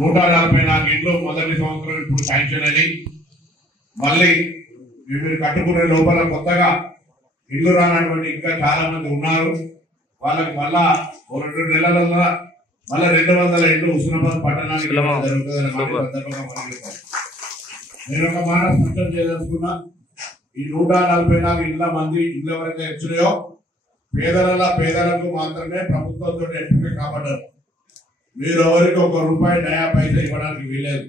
144 ఇండ్లు మొదటి సంవత్సరం ఇప్పుడు శాంక్షన్ అని మళ్ళీ మీరు కట్టుకునే లోపల కొత్తగా ఇల్లు రానటువంటి ఇంకా చాలా మంది ఉన్నారు. వాళ్ళకి మళ్ళా 2 నెలలలో మళ్ళా 200 ఇండ్లు హుస్నాబాద్ పట్టణానికి జరుగుతుందని నేను ఒక మాట స్పష్టం చేయదలుచుకున్నా. ఈ 144 ఇండ్ల మంది ఇల్లు ఎవరైతే వచ్చినాయో పేదలకు మాత్రమే ప్రభుత్వంతో ఎంపిక కాబడ్డారు. మీరు ఎవరికి 1 రూపాయి నయా పైసా ఇవ్వడానికి వీలేదు.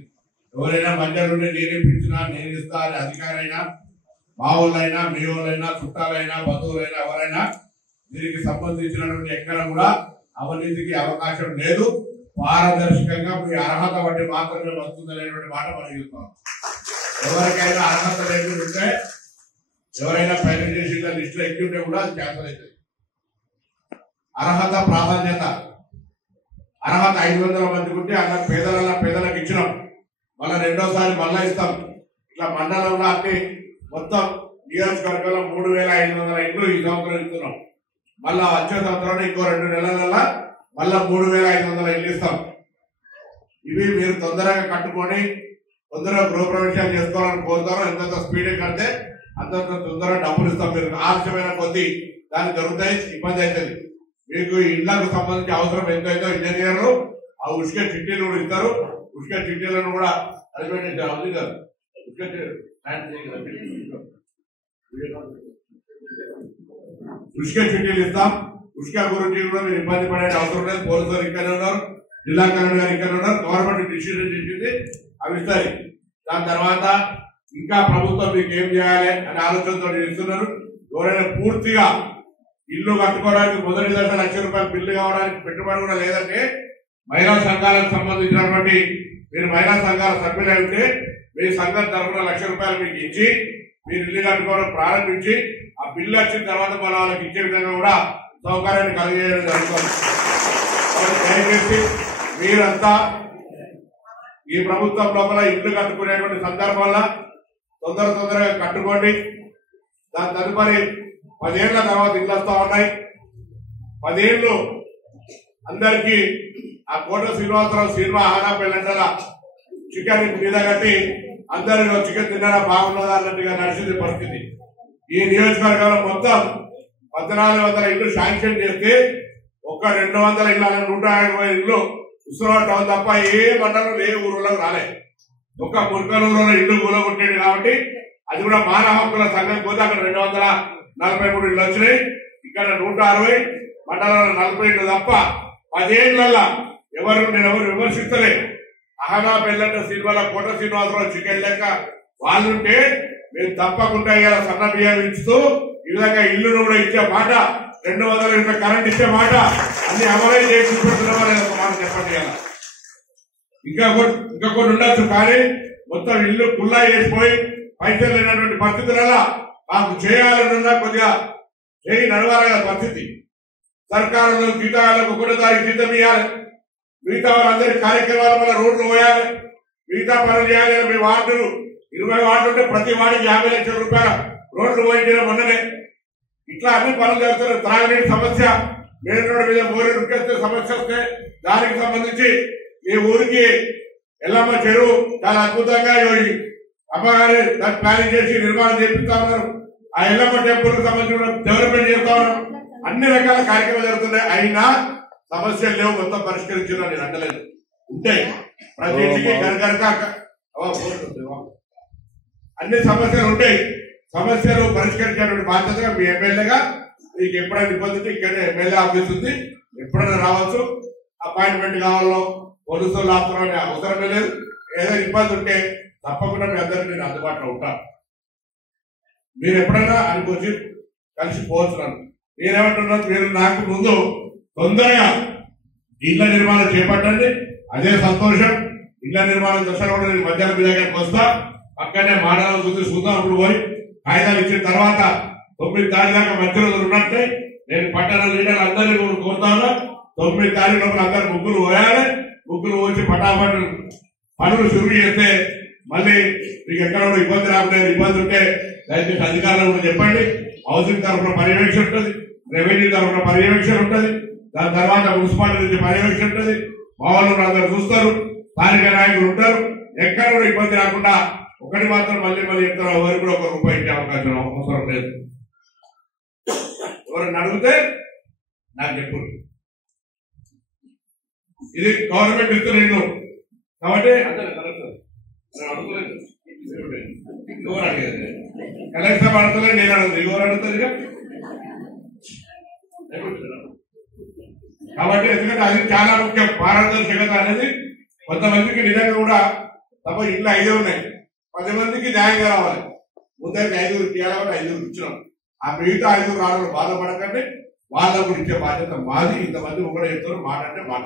ఎవరైనా మధ్య నుండి నేనేపించినా నేను ఇస్తా అనే అధికారైనా మా వాళ్ళైనా మీ వాళ్ళైనా చుట్టాలైనా బంధువులైనా ఎవరైనా దీనికి సంబంధించినటువంటి ఎక్కడ కూడా అవినీతికి అవకాశం లేదు. పారదర్శకంగా మీ అర్హత బట్టి మాత్రమే వస్తుందనేటువంటి మాట మనం చెప్తాం. ఎవరికైనా అర్హత లేకుంటే ఎవరైనా ఫైనల్ చేసి లిస్టులో ఎక్కింటే కూడా అది క్యాన్సల్ అవుతుంది. అర్హత ప్రాధాన్యత అర్హత 500 మందికి ఉంటే అలా పేదలకు ఇచ్చినాం. మళ్ళీ రెండోసారి మళ్ళా ఇస్తాం. ఇట్లా మండలంలో అన్ని మొత్తం నియోజకవర్గంలో 3500 ఇండ్లు ఈ సంవత్సరం ఇస్తున్నాం. మళ్ళా వచ్చే సంవత్సరంలో ఇంకో 2 నెలల మళ్ళా 3500 ఇండ్లు ఇస్తాం. ఇవి మీరు తొందరగా కట్టుకొని తొందరగా గృహప్రవేశాలు చేసుకోవాలని కోరుతారో ఎంత స్పీడ్ కడితే అంత తొందరగా డబ్బులు ఇస్తాం. మీరు ఆలస్యమైన కొద్దీ దానికి దొరుకుతాయి, ఇబ్బంది అవుతుంది. మీకు ఇళ్లకు సంబంధించి అవసరం ఎంతైతే ఇంజనీర్లు ఆ ఉష్క చిట్టీలు కూడా ఇస్తారు. ఉష్క చిట్టీలను కూడా ఉష్క చిట్టీలు ఇస్తాం. ఉష్క గురించి కూడా మీరు ఇబ్బంది పడే అవసరం లేదు. పోలీసులు ఇక్కడే ఉన్నారు, జిల్లా కలెక్టర్ గారు ఇక్కడ ఉన్నారు. గవర్నమెంట్ డిసిషన్ చేసింది అవి ఇస్తాయి. దాని తర్వాత ఇంకా ప్రభుత్వం మీకు ఏం చేయాలి అనే ఆలోచనతో ఇస్తున్నారు. ఎవరైనా పూర్తిగా ఇల్లు కట్టుకోవడానికి మొదటి దశ ₹1,00,000 బిల్లు కావడానికి పెట్టుబడి కూడా లేదంటే మహిళా సంఘాలకు సంబంధించినటువంటి మీరు మహిళా సంఘాల సభ్యులు అయితే మీ సంఘం తరఫున ₹1,00,000 మీకు ఇచ్చి మీరు ఇల్లు కట్టుకోవడం ప్రారంభించి ఆ బిల్లు వచ్చిన తర్వాత మన వాళ్ళకి ఇచ్చే విధంగా కూడా సౌకర్యాన్ని కలిగేయడం జరుగుతుంది. దయచేసి మీరంతా ఈ ప్రభుత్వం లోపల ఇల్లు కట్టుకునేటువంటి సందర్భంలో తొందరగా కట్టుకోండి. దాని తదుపరి 10 ఏళ్ల తర్వాత ఇల్లు వస్తా ఉన్నాయి. 10 ఏళ్ళు అందరికీ ఆ కోట శ్రీనివాసరావు సినిమా ఆనా పెళ్ళంటల చికెన్ మీద కట్టి అందరూ చికెన్ తిన్నారా బాగున్నదా అన్నట్టుగా నడిచింది పరిస్థితి. ఈ నియోజకవర్గంలో మొత్తం 1400 ఇల్లు శాంక్షన్ చేస్తే ఒక్క 200 ఇల్లు 150 ఇల్లు హుస్నాబాద్ టౌన్ తప్ప ఏ మండలం ఏ ఊర్లో రాలేదు. ఒక్క ముల్కనూరులో ఇల్లు కూలగొట్టాడు కాబట్టి అది కూడా మానవ హక్కుల సంఘం పోతే అక్కడ 243 ఇళ్ళు వచ్చినాయి. ఇక్కడ 160 మండలంలో 40 ఇళ్ళు తప్ప 10 ఏళ్లలో నేను విమర్శిస్తలే. అహనా పెళ్ళంట సినిమాలో కోట శ్రీనివాసరావు చికెన్ లెక్క వాళ్ళుంటే మేము తప్పకుండా ఇలా సన్న బియ్యం ఇస్తూ ఈ విధంగా ఇల్లును కూడా ఇచ్చే మాట 200 యూనిట్ల కరెంట్ ఇచ్చే మాట అన్ని అమలై చేసి పెడుతున్నామని ఒక మాట చెప్పండి. ఇలా ఇంకా కొన్ని ఉండొచ్చు కానీ మొత్తం ఇల్లు కుల్లా చేసిపోయి పైసలు లేనటువంటి పరిస్థితులలో మాకు చేయాలనున్నా కొద్దిగా చేయి నడవాలనే పరిస్థితి. సర్కారులో జీతాలకు 1 తారీఖు జీతం ఇవ్వాలి. మిగతా వాళ్ళందరి కార్యక్రమాల వల్ల రోడ్లు పోయాలి, మిగతా పనులు చేయాలి. మీ వార్డులు 20 వార్డులు ఉంటే ప్రతి వాడికి ₹50 లక్షల రోడ్లు పోయించిన మొన్ననే. ఇట్లా అన్ని పనులు చేస్తున్నారు. త్రాగునీటి సమస్య, మెయిన్ రోడ్డు మీద బోరెడు ఉక్కేస్తే సమస్య వస్తే దానికి సంబంధించి ఈ ఊరికి ఎల్లమ్మ చెరువు చాలా అద్భుతంగా అమ్మగారి దాన్ని ప్లానింగ్ చేసి నిర్మాణం చేపిస్తా ఉన్నారు. ఆ ఎల్లమ్మ టెంపుల్ కు సంబంధించిన డెవలప్మెంట్ చేస్తా ఉన్నారు. అన్ని రకాల కార్యక్రమాలు జరుగుతున్నాయి. అయినా సమస్యలు లేవు, మొత్తం పరిష్కరించిన నేను అంటలేదు. ఉంటాయి ప్రతి ఇంటికి అన్ని సమస్యలు ఉంటాయి. సమస్యలు పరిష్కరించేటువంటి బాధ్యతగా మీ ఎమ్మెల్యేగా మీకు ఎప్పుడైనా ఇబ్బంది ఉంటే ఇక్కడే ఎమ్మెల్యే ఆఫీస్ ఉంది, ఎప్పుడైనా రావచ్చు. అపాయింట్మెంట్ కావాలో పోలీసులు ఆపుతున్న అవసరమే లేదు. ఏదైనా ఇబ్బంది ఉంటే తప్పకుండా మీ అందరికీ నేను అందుబాటులో ఉంటాను. మీరు ఎప్పుడైనా అనుకోవచ్చు కలిసిపోతున్నాను. నేనేమంటున్నాను, మీరు నాకు ముందు తొందరగా ఇళ్ల నిర్మాణం చేపట్టండి. అదే సంతోషం. ఇళ్ల నిర్మాణం దశలో కూడా నేను మధ్యాహ్నం మీ దగ్గరికి వస్తా. పక్కనే మాడలు చూసి సుందరపుడు పోయి కాగితాలు ఇచ్చిన తర్వాత 9 తారీఖు దాకా మధ్య రోజులు ఉన్నట్టే నేను పట్టణ లీడర్ అందరినీ కోరుతాను. 9 తారీఖు లోపల అందరు ముగ్గులు పోయాలి. ముగ్గులు పోసి పటాపట్ పనులు శురు చేస్తే మళ్ళీ మీకు ఎక్కడ కూడా ఇబ్బంది రాకుండా ఇబ్బంది ఉంటే దయచేసి అధికారులు కూడా చెప్పండి. హౌసింగ్ తరఫున పర్యవేక్షణ ఉంటుంది, రెవెన్యూ తరఫున పర్యవేక్షణ ఉంటుంది, దాని తర్వాత మున్సిపాలిటీ నుంచి పర్యవేక్షణ ఉంటుంది. మా వాళ్ళు అందరూ చూస్తారు. స్థానిక నాయకులు ఉంటారు. ఎక్కడ కూడా ఇబ్బంది రాకుండా ఒకటి మాత్రం మళ్ళీ చెప్తారు, ఎవరికి కూడా 1 రూపాయి ఇచ్చే అవకాశం అవసరం లేదు. ఎవరైనా అడిగితే నాకు చెప్పు, ఇది గవర్నమెంట్ ఇస్తున్న కాబట్టి కలెక్టర్ అడుగుతుంది, నేను అడుగుతుంది, ఎవరు అడుగుతుంది కాబట్టి. ఎందుకంటే అది చాలా ముఖ్యం. పారదర్శకత అనేది కొంతమందికి నిజంగా కూడా తప్ప ఇంట్లో 5 ఉన్నాయి, 10 మందికి న్యాయంగా రావాలి. ముందరికి 5 ఇవ్వాలి, 5 ఇచ్చినాం. ఆ మిగతా 5 రావడం బాధపడకండి, వాళ్ళకు కూడా ఇచ్చే బాధ్యత మాది. ఇంతమంది ఒకటే చెప్తారు, మాట అంటే మాట.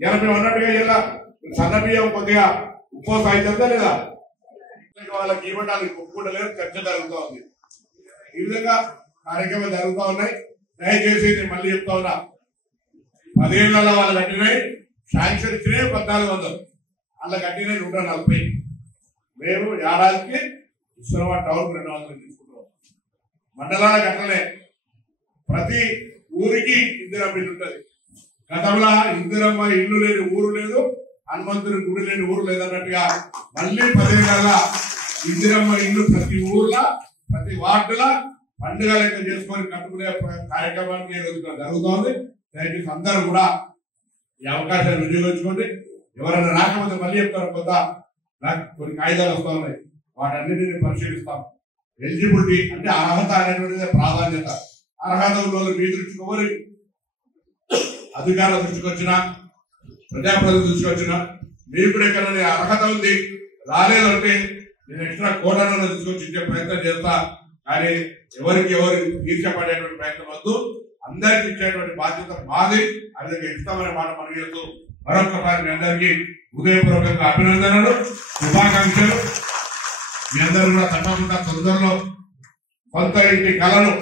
ఇలా మేము అన్నట్టుగా ఇలా సన్న బియ్యం కొద్దిగా ఉప్పు అవుతుందా లేదా, వాళ్ళకి ఇవ్వడానికి ఒప్పుకుండా లేదు, చర్చ జరుగుతూ ఉంది. ఈ విధంగా కార్యక్రమాలు జరుగుతూ ఉన్నాయి. దయచేసి నేను మళ్ళీ చెప్తా ఉన్నా, 10 ఏళ్లలో వాళ్ళు కట్టినాయి, శాంక్షన్ ఇచ్చినాయి 1400, వాళ్ళ కట్టినాయి 140. మేము ఏడాదికి హుస్నాబాద్ టౌన్ 200 తీసుకుంటాం. మండలాల కట్టలే, ప్రతి ఊరికి ఇందిరమ్మ ఇల్లు ఉంటుంది. గతంలో ఇందిరమ్మ ఇల్లు లేని ఊరు లేదు, హనుమంతుని గుడి లేని ఊరు లేదన్నట్టుగా మళ్ళీ 10 ఏళ్ల ఇందిరమ్మ ఇల్లు ప్రతి ఊర్లో ప్రతి వార్డుల పండుగ లెక్క చేసుకొని కట్టుకునే కార్యక్రమానికి జరుగుతోంది. దయచేసి అందరూ కూడా ఈ అవకాశాన్ని వినియోగించుకోండి. ఎవరైనా రాకపోతే మళ్ళీ చెప్తారు, కొత్త నాకు కొన్ని కాగితాలు వస్తూ ఉన్నాయి, వాటన్నిటిని పరిశీలిస్తాం. ఎలిజిబిలిటీ అంటే అర్హత అనేటువంటిది ప్రాధాన్యత. అర్హత ఉన్న మీ దృష్టికి ఎవరి అధికారుల దృష్టికి వచ్చినా, ప్రజాప్రతినిధుల దృష్టికి వచ్చినా, మీకు కూడా ఎక్కడ అర్హత ఉంది రాలేదంటే నేను ఎక్స్ట్రా కోటాలను తీసుకొచ్చి ఇచ్చే ప్రయత్నం చేస్తా. కానీ ఎవరికి ఎవరు తీర్చబడేటువంటి ప్రయత్నం వద్దు, అందరికి ఇచ్చేటువంటి బాధ్యత మాది. అది ఇస్తామనే మాట మనం చేస్తూ మరొకసారి మీ అందరికీ హృదయపూర్వకంగా అభినందనలు, శుభాకాంక్షలు. మీ అందరూ కూడా తప్పకుండా తొందరలో కొంత ఇంటి కళను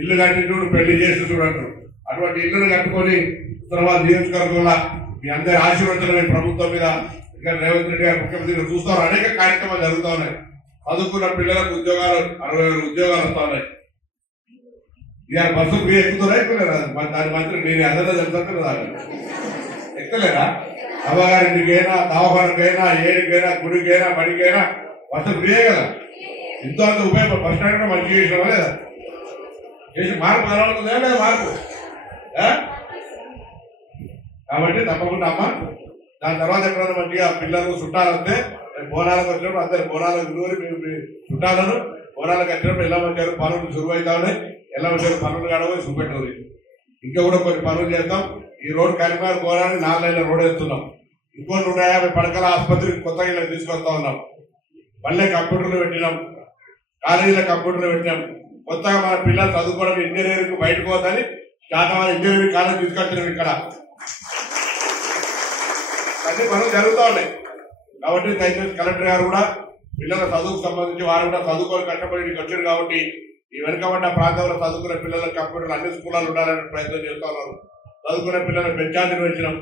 ఇల్లు కట్టి చూడు, పెళ్లి చేసి చూడంటారు, అటువంటి ఇల్లును కట్టుకొని హుస్నాబాద్ నియోజకవర్గంలో మీ అందరి ఆశీర్వచనమే ప్రభుత్వం మీద. ఇక్కడ రేవంత్ రెడ్డి గారు ముఖ్యమంత్రిగా చూస్తారు, అనేక కార్యక్రమాలు జరుగుతూ ఉన్నాయి. చదువుకున్న పిల్లలకు ఉద్యోగాలు 60,000 ఉద్యోగాలు వస్తా ఉన్నాయి. ఇవాళ బస్సు మీరు ఎక్కుతారా ఎక్కులేరా? దాని మాత్రం నేను అందరూ తెలుసుకుంటున్నా, ఎక్కలేరా? అమ్మగారింటికైనా, దవాఖానకైనా, ఏడికైనా, గుడికైనా, బడికైనా బస్సు ఫ్రీయే కదా. ఎంతో అంత ఉపయోగపడి బస్ స్టాండ్ మంచిగా చేసినా లేదా? చేసి మార్పు కలవడుతుందా లేదా? మార్పు కాబట్టి తప్పకుండా అమ్మ. దాని తర్వాత ఎప్పుడైనా మంచిగా పిల్లలు చుట్టాలు వస్తే బోనాలకు వచ్చినప్పుడు అందరు బోనాలకు విలువలు మేము చుట్టాలను బోనాలకు వచ్చినప్పుడు ఎలా వచ్చారు పనులు సురువైతా ఉన్నాయి, ఎలా వచ్చారు పనులు కాడబోయి చూపెట్టదు. ఇంకా కూడా కొన్ని పనులు చేస్తాం. ఈ రోడ్డు కరీంనగర్ బోనాన్ని 4 లైన్ల రోడ్ వేస్తున్నాం. ఇంకో 150 పడకల ఆసుపత్రికి కొత్తగా ఇలా తీసుకొస్తా ఉన్నాం. మళ్ళీ కంప్యూటర్లు పెట్టినాం, కాలేజీలో కంప్యూటర్లు పెట్టినాం. కొత్తగా మన పిల్లలు చదువుకోవడం ఇంజనీరింగ్ బయటకు పోతాని శాతవాన ఇంజనీరింగ్ కాలేజ్ తీసుకొచ్చినాం. ఇక్కడ అన్ని పనులు జరుగుతూ ఉన్నాయి. కాబట్టి దయచేసి కలెక్టర్ గారు కూడా పిల్లల చదువుకు సంబంధించి వారు కూడా చదువుకొని కష్టపడి వచ్చారు. కాబట్టి ఈ వెనుకబడ్డ ప్రాంతంలో చదువుకునే పిల్లలకు కంప్యూటర్లు అన్ని స్కూళ్ళలో ఉండాలని ప్రయత్నం చేస్తూ ఉన్నారు. చదువుకునే పిల్లలకు పెంచాలని పెంచినాం.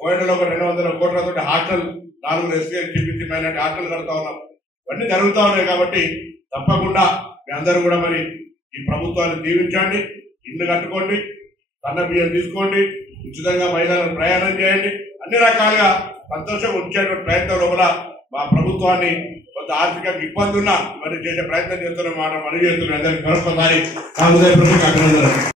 కోయటలో ఒక 200 కోట్లతో హాస్టల్ 4 ఎస్కేఎల్ చూపించి పైన హాస్టల్ కడుతూ ఉన్నాం. ఇవన్నీ జరుగుతూ ఉన్నాయి. కాబట్టి తప్పకుండా మీ అందరూ కూడా మరి ఈ ప్రభుత్వాన్ని దీవించండి, ఇల్లు కట్టుకోండి, సన్న బియ్యం తీసుకోండి, ఉచితంగా మహిళలను ప్రయాణం చేయండి. అన్ని రకాలుగా సంతోషంగా ఉంచేటువంటి ప్రయత్నంలో కూడా మా ప్రభుత్వాన్ని కొంత ఆర్థిక ఇబ్బంది ఉన్నా మరి చేసే ప్రయత్నం చేస్తున్న మాట మనవి చేస్తున్న అందరికీ మరొకసారి అభినందనలు.